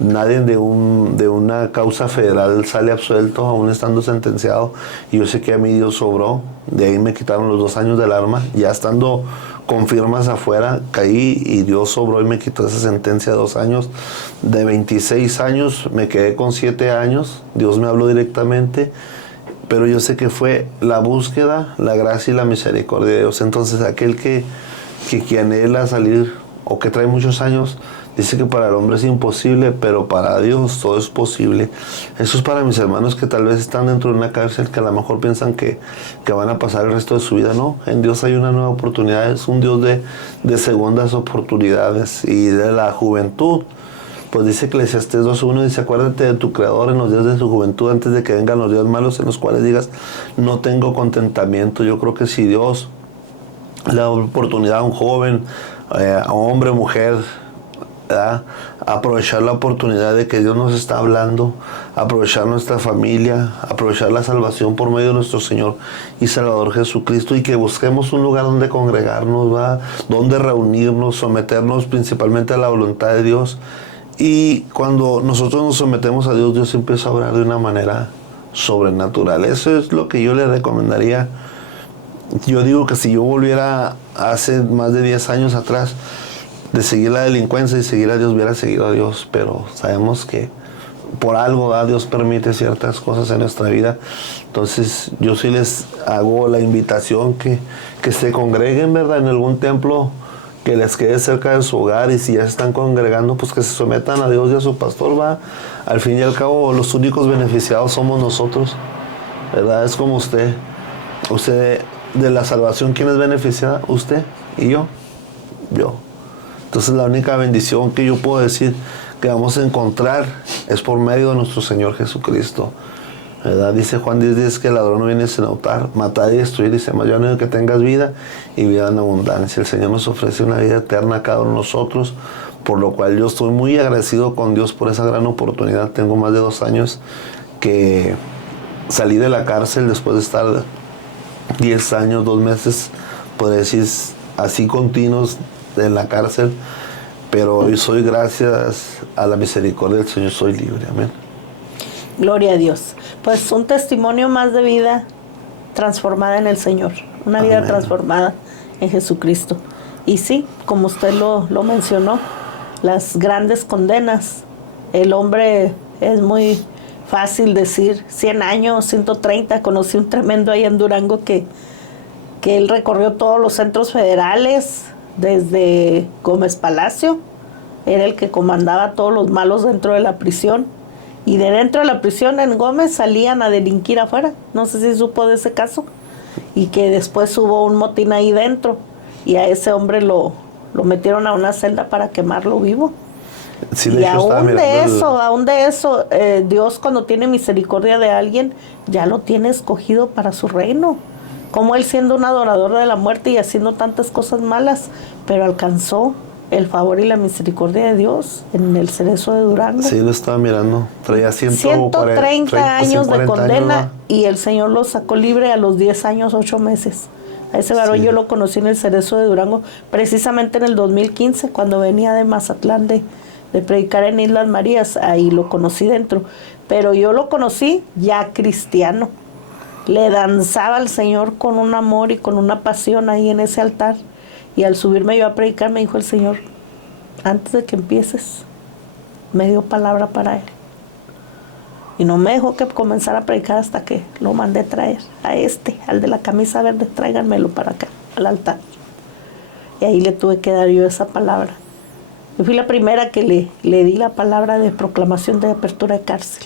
Nadie de una causa federal sale absuelto, aún estando sentenciado. Y yo sé que a mí Dios sobró. De ahí me quitaron los 2 años del arma. Ya estando con firmas afuera, caí y Dios sobró y me quitó esa sentencia de 2 años. De 26 años me quedé con 7 años. Dios me habló directamente. Pero yo sé que fue la búsqueda, la gracia y la misericordia de Dios. Entonces aquel que anhela salir o que trae muchos años, dice que para el hombre es imposible, pero para Dios todo es posible. Eso es para mis hermanos que tal vez están dentro de una cárcel, que a lo mejor piensan que van a pasar el resto de su vida. No, en Dios hay una nueva oportunidad. Es un Dios de segundas oportunidades. Y de la juventud, pues dice Eclesiastés 2:1, dice: acuérdate de tu Creador en los días de tu juventud, antes de que vengan los días malos, en los cuales digas, no tengo contentamiento. Yo creo que si Dios le da oportunidad a un joven, a un hombre, mujer, ¿verdad?, aprovechar la oportunidad de que Dios nos está hablando, aprovechar nuestra familia, aprovechar la salvación por medio de nuestro Señor y Salvador Jesucristo, y que busquemos un lugar donde congregarnos, ¿verdad?, donde reunirnos, someternos principalmente a la voluntad de Dios. Y cuando nosotros nos sometemos a Dios, Dios empieza a obrar de una manera sobrenatural. Eso es lo que yo le recomendaría. Yo digo que si yo volviera hace más de 10 años atrás, de seguir la delincuencia y seguir a Dios, hubiera seguido a Dios. Pero sabemos que por algo, ¿verdad?, Dios permite ciertas cosas en nuestra vida. Entonces yo sí les hago la invitación que se congreguen, ¿verdad?, en algún templo que les quede cerca de su hogar, y si ya se están congregando, pues que se sometan a Dios y a su pastor, va. Al fin y al cabo, los únicos beneficiados somos nosotros, ¿verdad? Es como usted. Usted, de la salvación, ¿quién es beneficiada? Usted y yo. Entonces la única bendición que yo puedo decir que vamos a encontrar es por medio de nuestro Señor Jesucristo, ¿verdad? Dice Juan 10:10 que el ladrón no viene sin hurtar, matar y destruir. Dice: más yo anhelo que tengas vida y vida en abundancia. El Señor nos ofrece una vida eterna a cada uno de nosotros, por lo cual yo estoy muy agradecido con Dios por esa gran oportunidad. Tengo más de 2 años que salí de la cárcel después de estar 10 años, 2 meses, podría decir, así continuos en la cárcel. Pero hoy soy, gracias a la misericordia del Señor, soy libre. Amén. Gloria a Dios. Pues un testimonio más de vida transformada en el Señor. Una vida transformada en Jesucristo. Y sí, como usted lo mencionó, las grandes condenas. El hombre, es muy fácil decir 100 años, 130. Conocí un tremendo ahí en Durango que él recorrió todos los centros federales, desde Gómez Palacio. Era el que comandaba todos los malos dentro de la prisión. Y de dentro de la prisión en Gómez salían a delinquir afuera. No sé si supo de ese caso. Y que después hubo un motín ahí dentro. Y a ese hombre lo metieron a una celda para quemarlo vivo. Sí, y aún de eso, Dios, cuando tiene misericordia de alguien, ya lo tiene escogido para su reino. Como él, siendo un adorador de la muerte y haciendo tantas cosas malas, pero alcanzó el favor y la misericordia de Dios en el Cerezo de Durango. Sí, lo estaba mirando. Traía 130 años de condena, y el Señor lo sacó libre a los 10 años, 8 meses. A ese varón yo lo conocí en el Cerezo de Durango, precisamente en el 2015, cuando venía de Mazatlán de predicar en Islas Marías. Ahí lo conocí dentro. Pero yo lo conocí ya cristiano. Le danzaba al Señor con un amor y con una pasión ahí en ese altar. Y al subirme yo a predicar, me dijo el Señor: antes de que empieces, me dio palabra para él. Y no me dejó que comenzara a predicar hasta que lo mandé traer al de la camisa verde. Tráiganmelo para acá, al altar. Y ahí le tuve que dar yo esa palabra. Yo fui la primera que le di la palabra de proclamación de apertura de cárcel.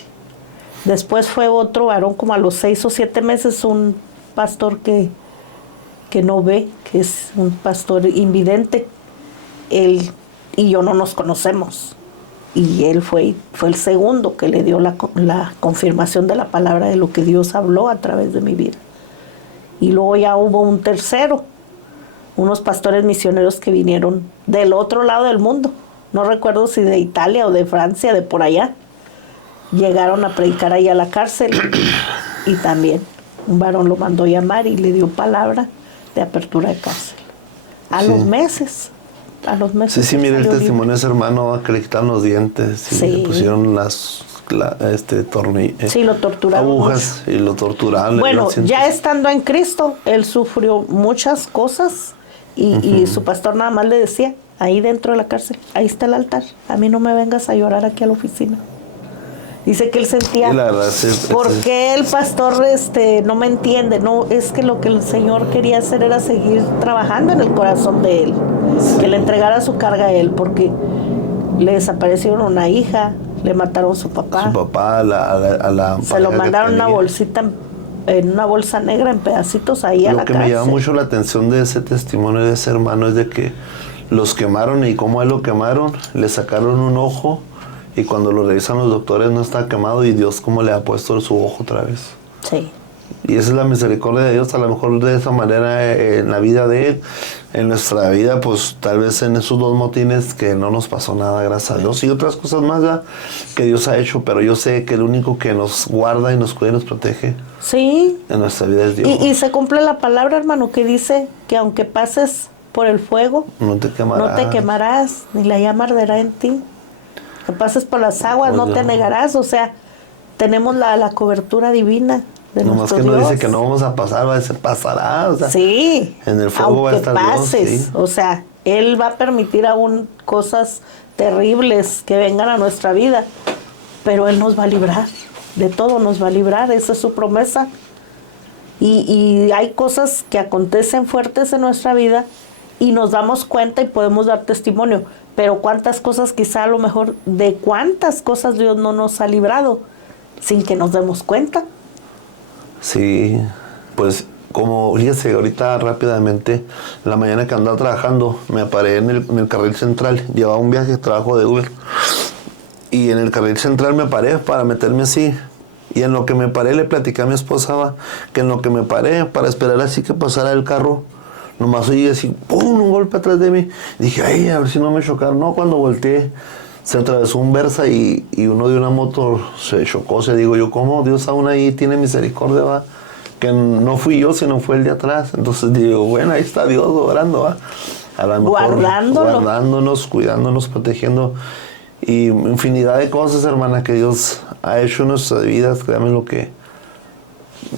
Después fue otro varón, como a los 6 o 7 meses, un pastor que no ve, que es un pastor invidente. Él y yo no nos conocemos. Y él fue el segundo que le dio la confirmación de la palabra de lo que Dios habló a través de mi vida. Y luego ya hubo un tercero, unos pastores misioneros que vinieron del otro lado del mundo. No recuerdo si de Italia o de Francia, de por allá. Llegaron a predicar ahí a la cárcel. Y también un varón lo mandó llamar y le dio palabra de apertura de cárcel. A los meses a los meses. Sí, mire el salió testimonio libre. de ese hermano que le quitaron los dientes y Sí. le pusieron Sí, lo torturaron agujas y lo torturaron. Bueno, ya estando en Cristo, él sufrió muchas cosas y su pastor nada más le decía, ahí dentro de la cárcel, ahí está el altar, a mí no me vengas a llorar aquí a la oficina. Dice que él sentía, Sí, la verdad, sí, ¿por qué el pastor no me entiende? No, es que lo que el Señor quería hacer era seguir trabajando en el corazón de él, que le entregara su carga a él, porque le desaparecieron una hija, le mataron a su papá. Su papá, a la Se lo pareja que mandaron en una tenía. bolsita, en una bolsa negra en pedacitos ahí a la Lo que cárcel. me llama mucho la atención de ese testimonio de ese hermano es de que los quemaron y como a él lo quemaron, le sacaron un ojo y cuando lo revisan los doctores no está quemado y Dios como le ha puesto su ojo otra vez. Sí. Y esa es la misericordia de Dios, a lo mejor de esa manera en la vida de él, en nuestra vida, pues tal vez en esos dos motines que no nos pasó nada, gracias a Dios, y otras cosas más ¿verdad? Que Dios ha hecho, pero yo sé que el único que nos guarda y nos cuida y nos protege Sí. en nuestra vida es Dios. Y se cumple la palabra, hermano, que dice que aunque pases por el fuego, No te quemarás. no te quemarás, ni la llama arderá en ti. Que pases por las aguas, Pues no te no. negarás. O sea, tenemos la cobertura divina de Nomás nuestro que no Dios. dice que no vamos a pasar, va a decir pasará. O sea, Sí, en el fuego va a aunque estar Dios, pases, sí. o sea, Él va a permitir aún cosas terribles que vengan a nuestra vida, pero Él nos va a librar, de todo nos va a librar, esa es su promesa. Y hay cosas que acontecen fuertes en nuestra vida y nos damos cuenta y podemos dar testimonio, pero cuántas cosas quizá a lo mejor, de cuántas cosas Dios no nos ha librado sin que nos demos cuenta. Sí, pues como fíjese, ahorita rápidamente, la mañana que andaba trabajando, me paré en el carril central, llevaba un viaje de trabajo de Uber, y en el carril central me paré para meterme así, y en lo que me paré le platicé a mi esposa que en lo que me paré para esperar así que pasara el carro, nomás oí así, ¡pum!, un golpe atrás de mí, dije, ay, a ver si no me chocaron, no, cuando volteé, se atravesó un Versa y uno de una moto se chocó. Se digo yo, ¿cómo Dios aún ahí tiene misericordia, va? Que no fui yo, sino fue el de atrás. Entonces digo, bueno, ahí está Dios obrando, va. A lo mejor guardándonos, cuidándonos, protegiendo. Y infinidad de cosas, hermana, que Dios ha hecho en nuestras vidas. Créame lo que...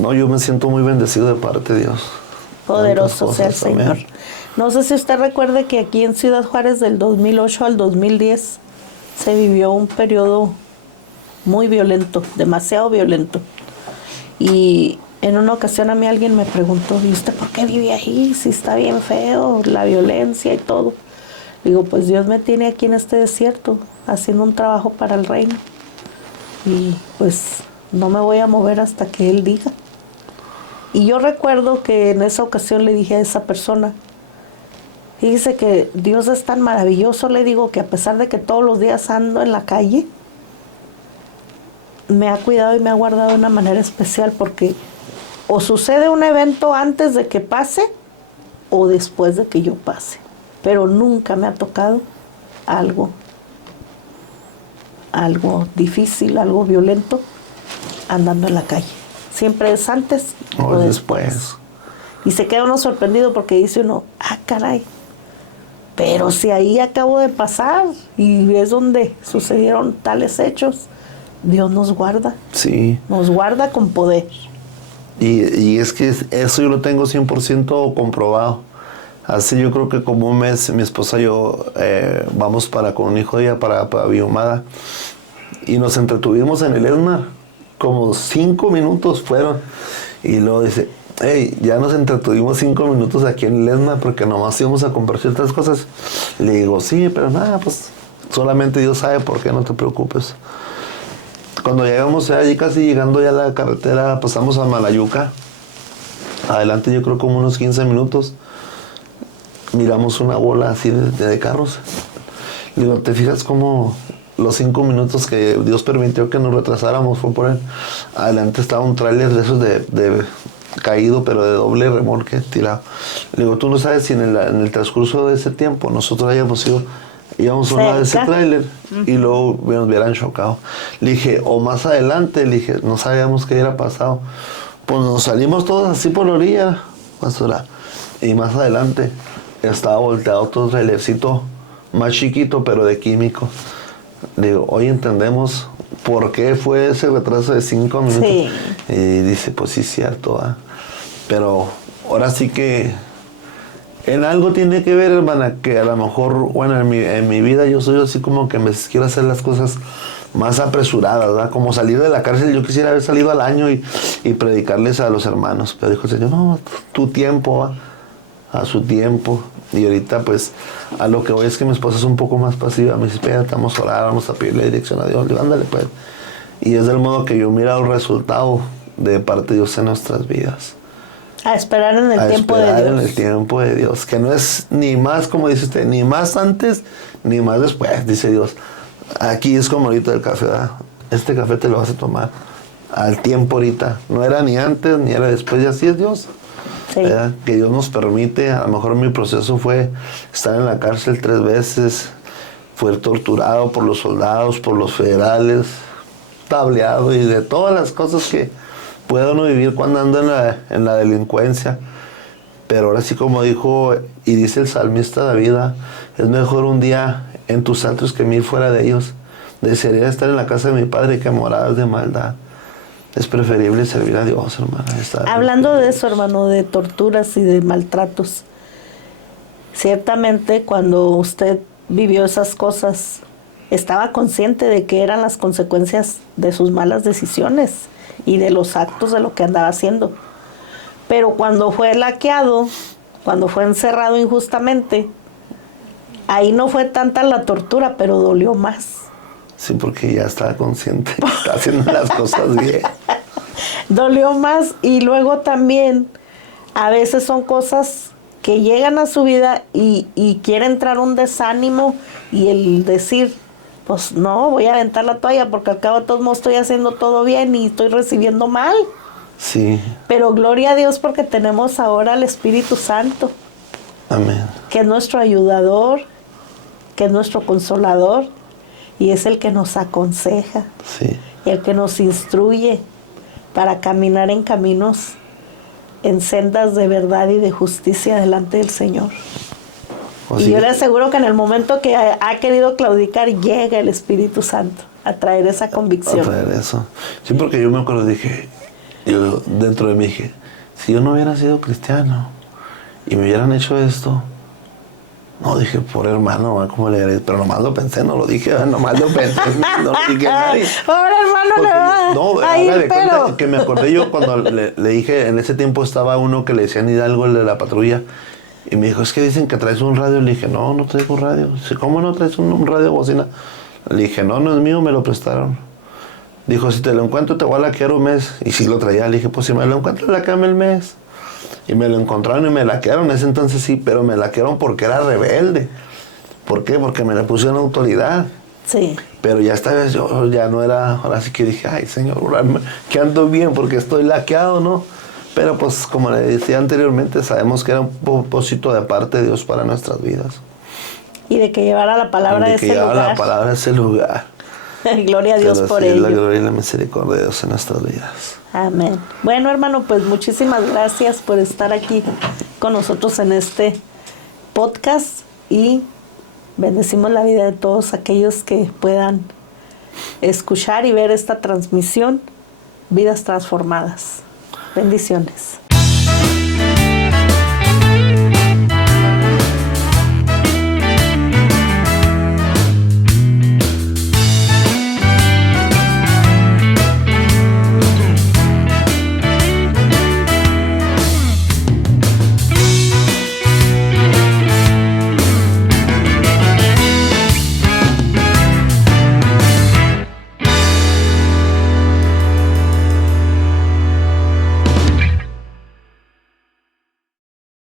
No, yo me siento muy bendecido de parte de Dios. Poderoso sea el Tantas cosas, Señor. amén. No sé si usted recuerde que aquí en Ciudad Juárez del 2008 al 2010 se vivió un periodo muy violento, demasiado violento. Y en una ocasión a mí alguien me preguntó, ¿y usted por qué vive ahí? Si está bien feo, la violencia y todo. Digo, pues Dios me tiene aquí en este desierto, haciendo un trabajo para el reino. Y pues no me voy a mover hasta que Él diga. Y yo recuerdo que en esa ocasión le dije a esa persona, fíjese que Dios es tan maravilloso, le digo, que a pesar de que todos los días ando en la calle, me ha cuidado y me ha guardado de una manera especial, porque o sucede un evento antes de que pase o después de que yo pase, pero nunca me ha tocado algo difícil, algo violento andando en la calle. Siempre es antes o después. Y se queda uno sorprendido porque dice uno, ah, caray, pero si ahí acabo de pasar y es donde sucedieron tales hechos, Dios nos guarda. Sí. Nos guarda con poder. Y es que eso yo lo tengo 100% comprobado. Hace yo creo que como un mes mi esposa y yo vamos con un hijo de ella para Biomada y nos entretuvimos en el ESMAR. Como 5 minutos fueron. Y luego dice, hey, ya nos entretuvimos 5 minutos aquí en el ESMAR porque nomás íbamos a comprar ciertas cosas. Le digo, sí, pero nada, pues solamente Dios sabe por qué, no te preocupes. Cuando llegamos allí, casi llegando ya a la carretera, pasamos a Malayuca. Adelante yo creo como unos 15 minutos. Miramos una bola así de carros. Digo, ¿te fijas cómo los 5 minutos que Dios permitió que nos retrasáramos fue por él? Adelante estaba un tráiler de esos de caído, pero de doble remolque tirado. Le digo, tú no sabes si en el transcurso de ese tiempo nosotros íbamos a un lado de ese tráiler y luego nos hubieran chocado. Le dije, o más adelante, le dije, no sabíamos qué hubiera pasado. Pues nos salimos todos así por la orilla, pastora. Y más adelante estaba volteado otro trailercito más chiquito, pero de químico. Digo, hoy entendemos por qué fue ese retraso de 5 minutos. Sí. Y dice, pues sí, cierto, ¿ah? Pero ahora sí que en algo tiene que ver, hermana, que a lo mejor, bueno, en mi vida yo soy así como que me quiero hacer las cosas más apresuradas, ¿verdad? Como salir de la cárcel, yo quisiera haber salido al año y predicarles a los hermanos. Pero dijo el Señor, no, tu tiempo, ¿va? A su tiempo. Y ahorita pues a lo que voy es que mi esposa es un poco más pasiva. Me dice, espérate, vamos a orar, vamos a pedirle dirección a Dios. Le digo, ándale pues. Y es del modo que yo miro el resultado de parte de Dios en nuestras vidas. A esperar en el tiempo de Dios. A esperar en el tiempo de Dios. Que no es ni más, como dice usted, ni más antes, ni más después, dice Dios. Aquí es como ahorita el café, ¿verdad? Este café te lo vas a tomar al tiempo ahorita. No era ni antes, ni era después, y así es Dios. Sí. Que Dios nos permite. A lo mejor mi proceso fue estar en la cárcel 3 veces, fue torturado por los soldados, por los federales, tableado y de todas las cosas que puede uno vivir cuando anda en la delincuencia. Pero ahora sí, como dijo y dice el salmista David, es mejor un día en tus atrios que 1000 fuera de ellos. Desearía estar en la casa de mi padre que moradas de maldad. Es preferible servir a Dios, hermana. Hablando de eso, hermano, de torturas y de maltratos, ciertamente cuando usted vivió esas cosas, estaba consciente de que eran las consecuencias de sus malas decisiones y de los actos de lo que andaba haciendo. Pero cuando fue laqueado, cuando fue encerrado injustamente, ahí no fue tanta la tortura, pero dolió más. Sí, porque ya estaba consciente que estaba haciendo las cosas bien. Dolió más, y luego también a veces son cosas que llegan a su vida y quiere entrar un desánimo y el decir, pues no, voy a aventar la toalla porque al cabo de todos modos estoy haciendo todo bien y estoy recibiendo mal. Sí. Pero gloria a Dios porque tenemos ahora al Espíritu Santo. Amén. Que es nuestro ayudador, que es nuestro consolador y es el que nos aconseja. Sí. Y el que nos instruye para caminar en caminos, en sendas de verdad y de justicia delante del Señor. Y yo le aseguro que en el momento que ha querido claudicar, llega el Espíritu Santo a traer esa convicción. A traer eso. Sí, porque yo me acuerdo, dije, yo dentro de mí dije, si yo no hubiera sido cristiano y me hubieran hecho esto, no, dije, pobre hermano, ¿cómo le haré? Pero nomás lo pensé, no lo dije, nomás lo pensé, no lo dije a nadie. Pobre hermano, porque, le va no, a ir, de cuenta que me acordé yo cuando le dije, en ese tiempo estaba uno que le decían Hidalgo, el de la patrulla, y me dijo, es que dicen que traes un radio. Le dije, no, no traigo radio. Dice, ¿cómo no traes un radio bocina? Le dije, no, no es mío, me lo prestaron. Dijo, si te lo encuentro te voy a laquear un mes. Y sí lo traía. Le dije, pues si me lo encuentro, laqueame el mes. Y me lo encontraron y me laquearon. En ese entonces sí, pero me laquearon porque era rebelde. ¿Por qué? Porque me le pusieron autoridad. Sí. Pero ya esta vez yo ya no era, ahora sí que dije, ay Señor, que ando bien porque estoy laqueado, ¿no? Pero pues como le decía anteriormente, sabemos que era un propósito de parte de Dios para nuestras vidas. Y de que llevara la palabra a ese lugar. La palabra a ese lugar. Gloria a Dios por ello. La gloria y la misericordia de Dios en nuestras vidas. Amén. Bueno, hermano, pues muchísimas gracias por estar aquí con nosotros en este podcast y bendecimos la vida de todos aquellos que puedan escuchar y ver esta transmisión, Vidas Transformadas. Bendiciones.